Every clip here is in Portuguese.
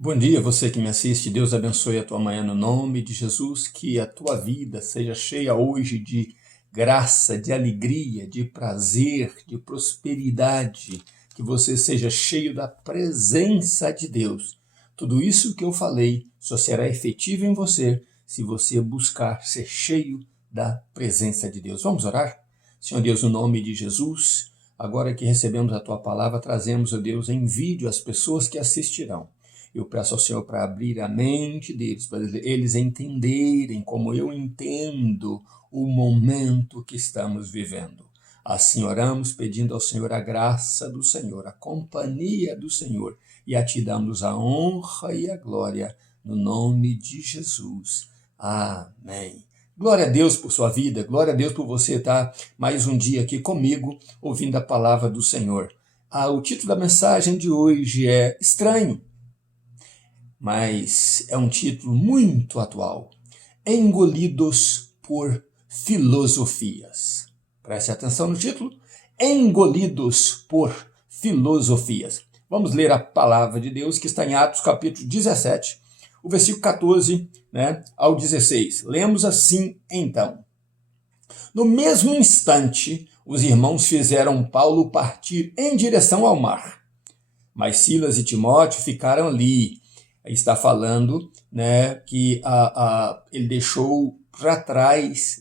Bom dia, você que me assiste. Deus abençoe a tua manhã no nome de Jesus. Que a tua vida seja cheia hoje de graça, de alegria, de prazer, de prosperidade. Que você seja cheio da presença de Deus. Tudo isso que eu falei só será efetivo em você se você buscar ser cheio da presença de Deus. Vamos orar? Senhor Deus, no nome de Jesus, agora que recebemos a tua palavra, trazemos, ó Deus, em vídeo as pessoas que assistirão. Eu peço ao Senhor para abrir a mente deles, para eles entenderem como eu entendo o momento que estamos vivendo. Assim oramos, pedindo ao Senhor a graça do Senhor, a companhia do Senhor, e a ti damos a honra e a glória, no nome de Jesus. Amém. Glória a Deus por sua vida, glória a Deus por você estar mais um dia aqui comigo, ouvindo a palavra do Senhor. O título da mensagem de hoje é Estranho, mas é um título muito atual. Engolidos por filosofias. Preste atenção no título. Engolidos por filosofias. Vamos ler a palavra de Deus que está em Atos capítulo 17, o versículo 14, ao 16. Lemos assim então. No mesmo instante, os irmãos fizeram Paulo partir em direção ao mar. Mas Silas e Timóteo ficaram ali. Está falando, que ele deixou para trás,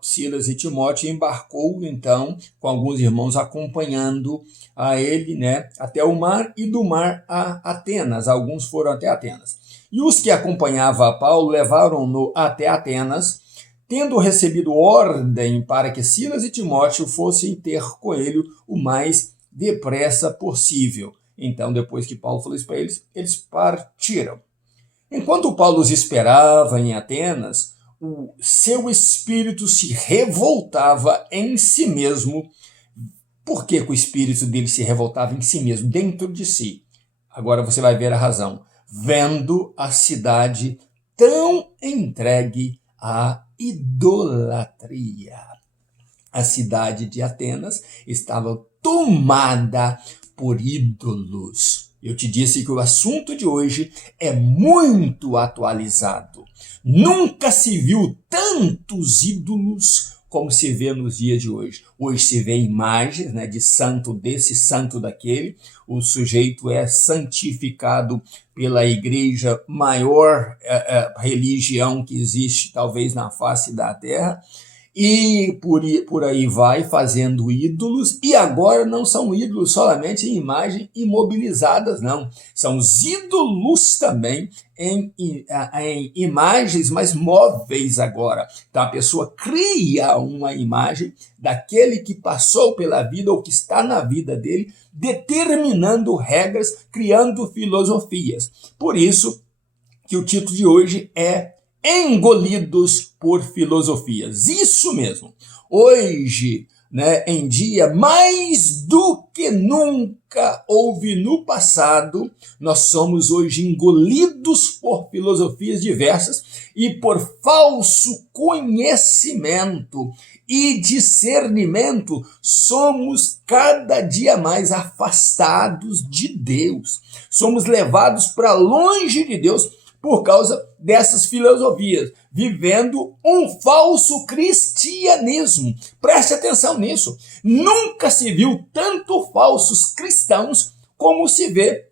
Silas e Timóteo, e embarcou então com alguns irmãos acompanhando a ele, até o mar, e do mar a Atenas. Alguns foram até Atenas. E os que acompanhavam a Paulo levaram-no até Atenas, tendo recebido ordem para que Silas e Timóteo fossem ter com ele o mais depressa possível. Então, depois que Paulo falou isso para eles, eles partiram. Enquanto Paulo os esperava em Atenas, o seu espírito se revoltava em si mesmo. Por que o espírito dele se revoltava em si mesmo, dentro de si? Agora você vai ver a razão. Vendo a cidade tão entregue à idolatria. A cidade de Atenas estava tomada por ídolos. Eu te disse que o assunto de hoje é muito atualizado. Nunca se viu tantos ídolos como se vê nos dias de hoje. Hoje se vê imagens, de santo desse, santo daquele. O sujeito é santificado pela igreja, maior religião que existe talvez na face da terra. E por aí vai fazendo ídolos, e agora não são ídolos somente em imagens imobilizadas, não. São os ídolos também em imagens mais móveis agora. Então a pessoa cria uma imagem daquele que passou pela vida ou que está na vida dele, determinando regras, criando filosofias. Por isso que o título de hoje é Engolidos por filosofias. Isso mesmo. Hoje, em dia, mais do que nunca houve no passado, nós somos hoje engolidos por filosofias diversas e por falso conhecimento e discernimento. Somos cada dia mais afastados de Deus. Somos levados para longe de Deus por causa dessas filosofias, vivendo um falso cristianismo. Preste atenção nisso. Nunca se viu tanto falsos cristãos como se vê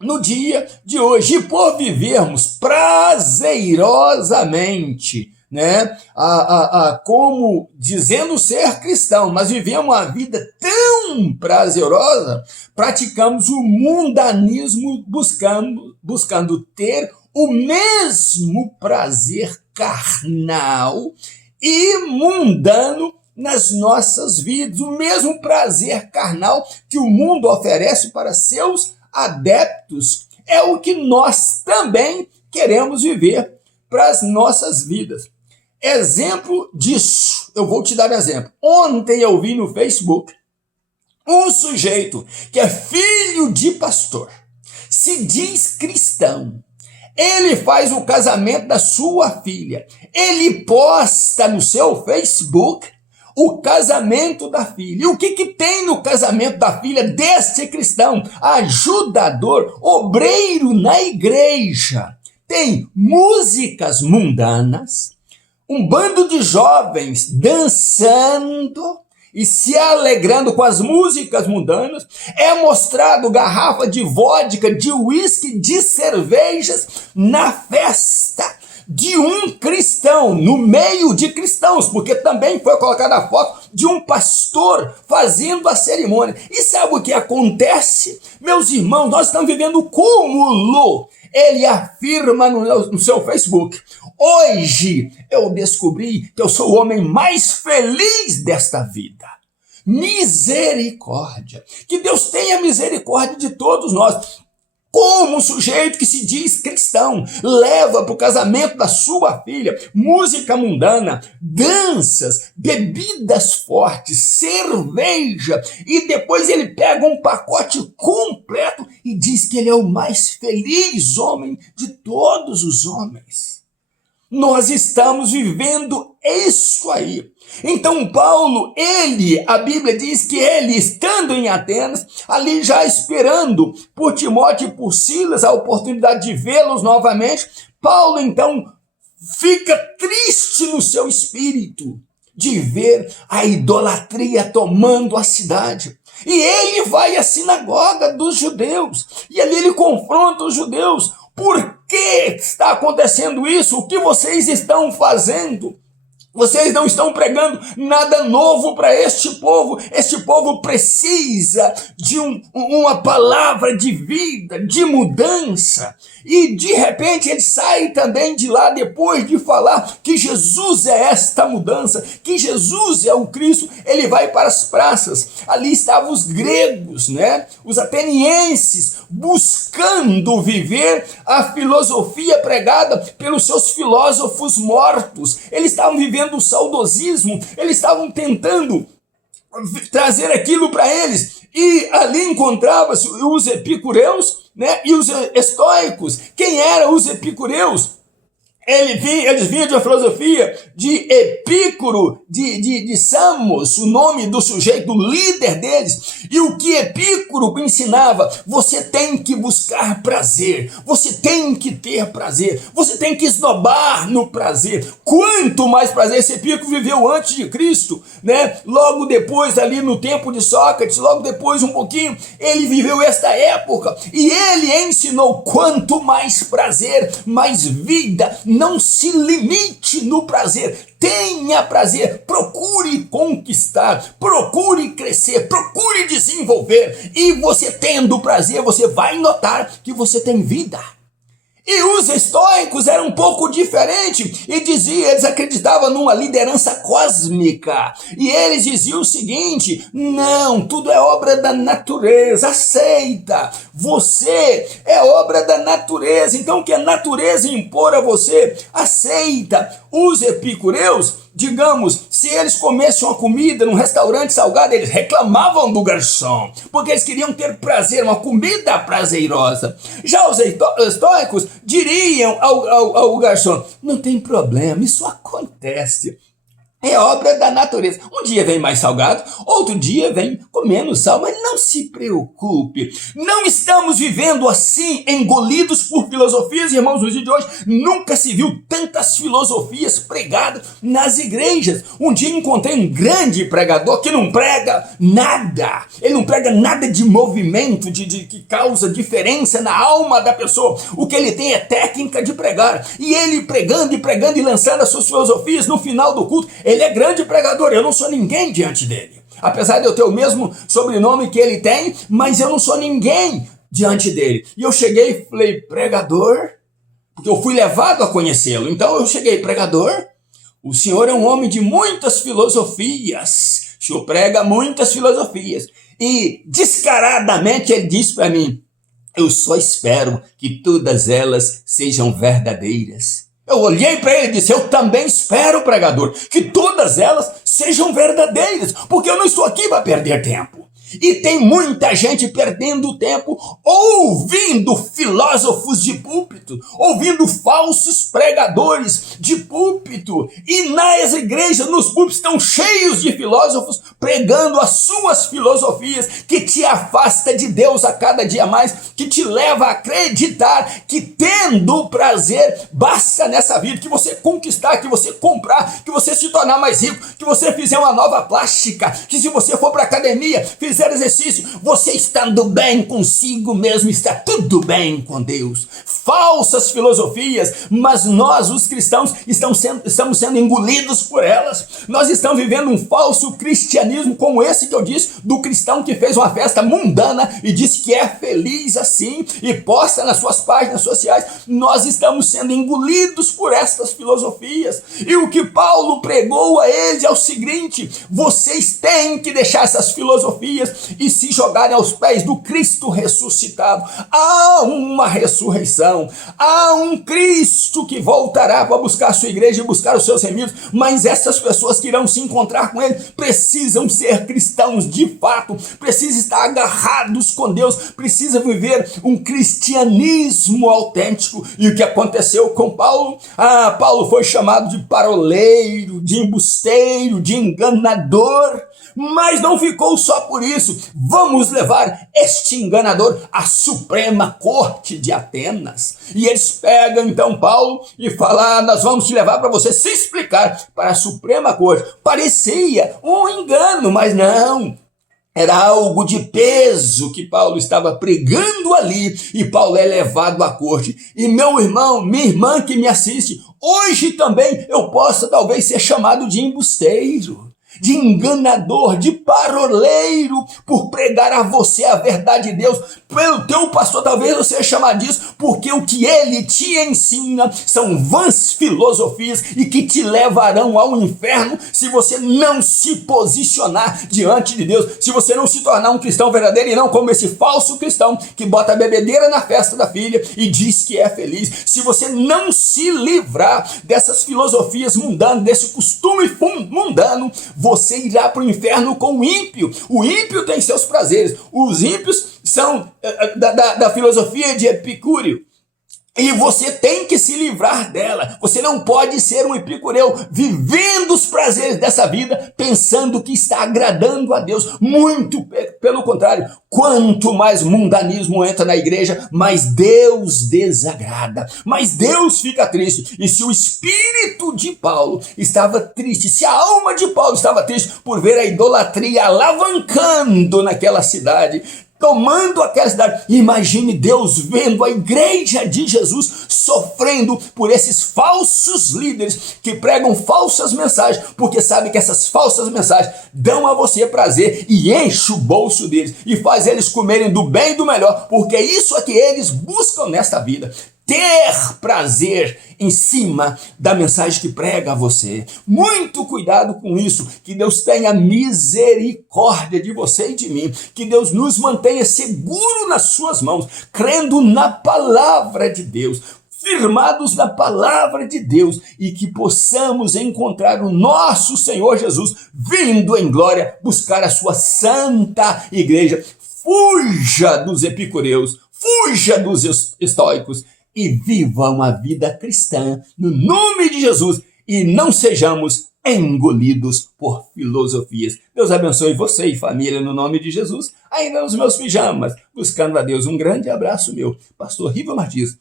no dia de hoje. E por vivermos prazerosamente, como dizendo ser cristão, mas vivemos uma vida tão prazerosa, praticamos o mundanismo buscando ter o mesmo prazer carnal e mundano nas nossas vidas, o mesmo prazer carnal que o mundo oferece para seus adeptos, é o que nós também queremos viver para as nossas vidas. Exemplo disso, eu vou te dar um exemplo. Ontem eu vi no Facebook um sujeito que é filho de pastor, se diz cristão. Ele faz o casamento da sua filha. Ele posta no seu Facebook o casamento da filha. E o que tem no casamento da filha deste cristão, ajudador, obreiro na igreja? Tem músicas mundanas, um bando de jovens dançando e se alegrando com as músicas mundanas. É mostrado garrafa de vodka, de uísque, de cervejas na festa de um cristão, no meio de cristãos, porque também foi colocada a foto de um pastor fazendo a cerimônia. E sabe o que acontece? Meus irmãos, nós estamos vivendo o cúmulo. Ele afirma no seu Facebook: hoje eu descobri que eu sou o homem mais feliz desta vida. Misericórdia. Que Deus tenha misericórdia de todos nós. Como um sujeito que se diz cristão leva para o casamento da sua filha música mundana, danças, bebidas fortes, cerveja, e depois ele pega um pacote completo e diz que ele é o mais feliz homem de todos os homens. Nós estamos vivendo isso aí. Então Paulo, a Bíblia diz que ele, estando em Atenas, ali já esperando por Timóteo e por Silas a oportunidade de vê-los novamente, Paulo então fica triste no seu espírito de ver a idolatria tomando a cidade. E ele vai à sinagoga dos judeus, e ali ele confronta os judeus. Por que está acontecendo isso? O que vocês estão fazendo? Vocês não estão pregando nada novo para este povo. Este povo precisa de uma palavra de vida, de mudança. E de repente ele sai também de lá depois de falar que Jesus é esta mudança, que Jesus é o Cristo. Ele vai para as praças. Ali estavam os gregos, né? Os atenienses, buscando viver a filosofia pregada pelos seus filósofos mortos. Eles estavam vivendo o saudosismo, eles estavam tentando trazer aquilo para eles. E ali encontrava-se os epicureus, né, e os estoicos. Quem eram os epicureus? Eles vinham de uma filosofia de Epícoro, de Samos, o nome do sujeito, do líder deles. E o que Epícoro ensinava? Você tem que buscar prazer, você tem que ter prazer, você tem que esnobar no prazer. Quanto mais prazer, esse Epícoro viveu antes de Cristo, né? Logo depois, ali no tempo de Sócrates, logo depois um pouquinho, ele viveu esta época. E ele ensinou: quanto mais prazer, mais vida. Não se limite no prazer, tenha prazer, procure conquistar, procure crescer, procure desenvolver. E você tendo prazer, você vai notar que você tem vida. E os estoicos eram um pouco diferentes e eles acreditavam numa liderança cósmica. E eles diziam o seguinte: não, tudo é obra da natureza, aceita. Você é obra da natureza, então o que a natureza impor a você, aceita. Os epicureus, digamos, se eles comessem uma comida num restaurante salgado, eles reclamavam do garçom, porque eles queriam ter prazer, uma comida prazerosa. Já os estoicos diriam ao garçom: não tem problema, isso acontece. É obra da natureza. Um dia vem mais salgado, outro dia vem com menos sal, mas não se preocupe. Não estamos vivendo assim, engolidos por filosofias, irmãos. No dia de hoje, nunca se viu tantas filosofias pregadas nas igrejas. Um dia encontrei um grande pregador que não prega nada. Ele não prega nada de movimento, que causa diferença na alma da pessoa. O que ele tem é técnica de pregar. E ele pregando e lançando as suas filosofias, no final do culto, ele é grande pregador. Eu não sou ninguém diante dele. Apesar de eu ter o mesmo sobrenome que ele tem, mas eu não sou ninguém diante dele. E eu cheguei e falei: pregador? Porque eu fui levado a conhecê-lo. Então eu cheguei: pregador, o senhor é um homem de muitas filosofias. O senhor prega muitas filosofias. E descaradamente ele disse para mim: eu só espero que todas elas sejam verdadeiras. Eu olhei para ele e disse: eu também espero, pregador, que todas elas sejam verdadeiras, porque eu não estou aqui para perder tempo. E tem muita gente perdendo tempo ouvindo filósofos de púlpito, ouvindo falsos pregadores de púlpito. E nas igrejas, nos púlpitos, estão cheios de filósofos pregando as suas filosofias, que te afasta de Deus a cada dia mais, que te leva a acreditar que tendo prazer basta nessa vida, que você conquistar, que você comprar, que você se tornar mais rico, que você fizer uma nova plástica, que se você for para academia, fizer exercício, você estando bem consigo mesmo, está tudo bem com Deus. Falsas filosofias, mas nós, os cristãos, estamos sendo engolidos por elas. Nós estamos vivendo um falso cristianismo como esse que eu disse, do cristão que fez uma festa mundana e disse que é feliz assim e posta nas suas páginas sociais. Nós estamos sendo engolidos por estas filosofias. E o que Paulo pregou a eles é o seguinte: vocês têm que deixar essas filosofias e se jogarem aos pés do Cristo ressuscitado. Há uma ressurreição, há um Cristo que voltará para buscar a sua igreja e buscar os seus remidos, mas essas pessoas que irão se encontrar com ele precisam ser cristãos de fato, precisam estar agarrados com Deus, precisam viver um cristianismo autêntico. E o que aconteceu com Paulo? Paulo foi chamado de paroleiro, de embusteiro, de enganador, mas não ficou só por isso. Vamos levar este enganador à Suprema Corte de Atenas. E eles pegam então Paulo e falam: nós vamos te levar para você se explicar para a Suprema Corte. Parecia um engano, mas não. Era algo de peso que Paulo estava pregando ali, e Paulo é levado à corte. E meu irmão, minha irmã que me assiste, hoje também eu posso talvez ser chamado de embusteiro, de enganador, de paroleiro, por pregar a você a verdade de Deus. Pelo teu pastor, talvez você seja chamado disso, porque o que ele te ensina são vãs filosofias e que te levarão ao inferno se você não se posicionar diante de Deus, se você não se tornar um cristão verdadeiro e não como esse falso cristão que bota a bebedeira na festa da filha e diz que é feliz. Se você não se livrar dessas filosofias mundanas, desse costume mundano, você irá para o inferno com o ímpio. O ímpio tem seus prazeres. Os ímpios são da filosofia de Epicúrio. E você tem que se livrar dela. Você não pode ser um epicureu vivendo os prazeres dessa vida, pensando que está agradando a Deus. Muito pelo contrário, quanto mais mundanismo entra na igreja, mais Deus desagrada, mais Deus fica triste. E se o espírito de Paulo estava triste, se a alma de Paulo estava triste por ver a idolatria alavancando naquela cidade, tomando aquela cidade, imagine Deus vendo a igreja de Jesus sofrendo por esses falsos líderes que pregam falsas mensagens, porque sabe que essas falsas mensagens dão a você prazer e enche o bolso deles e faz eles comerem do bem e do melhor, porque isso é que eles buscam nesta vida. Ter prazer em cima da mensagem que prega a você. Muito cuidado com isso. Que Deus tenha misericórdia de você e de mim. Que Deus nos mantenha seguro nas suas mãos, crendo na palavra de Deus, firmados na palavra de Deus, e que possamos encontrar o nosso Senhor Jesus vindo em glória buscar a sua santa igreja. Fuja dos epicureus, fuja dos estoicos e viva uma vida cristã no nome de Jesus, e não sejamos engolidos por filosofias. Deus abençoe você e família no nome de Jesus. Ainda nos meus pijamas, buscando a Deus. Um grande abraço meu, pastor Riva Martins.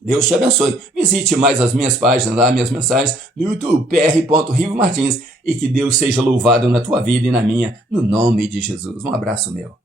Deus te abençoe. Visite mais as minhas páginas lá, minhas mensagens no YouTube, pr.rivomartins, e que Deus seja louvado na tua vida e na minha, no nome de Jesus. Um abraço meu.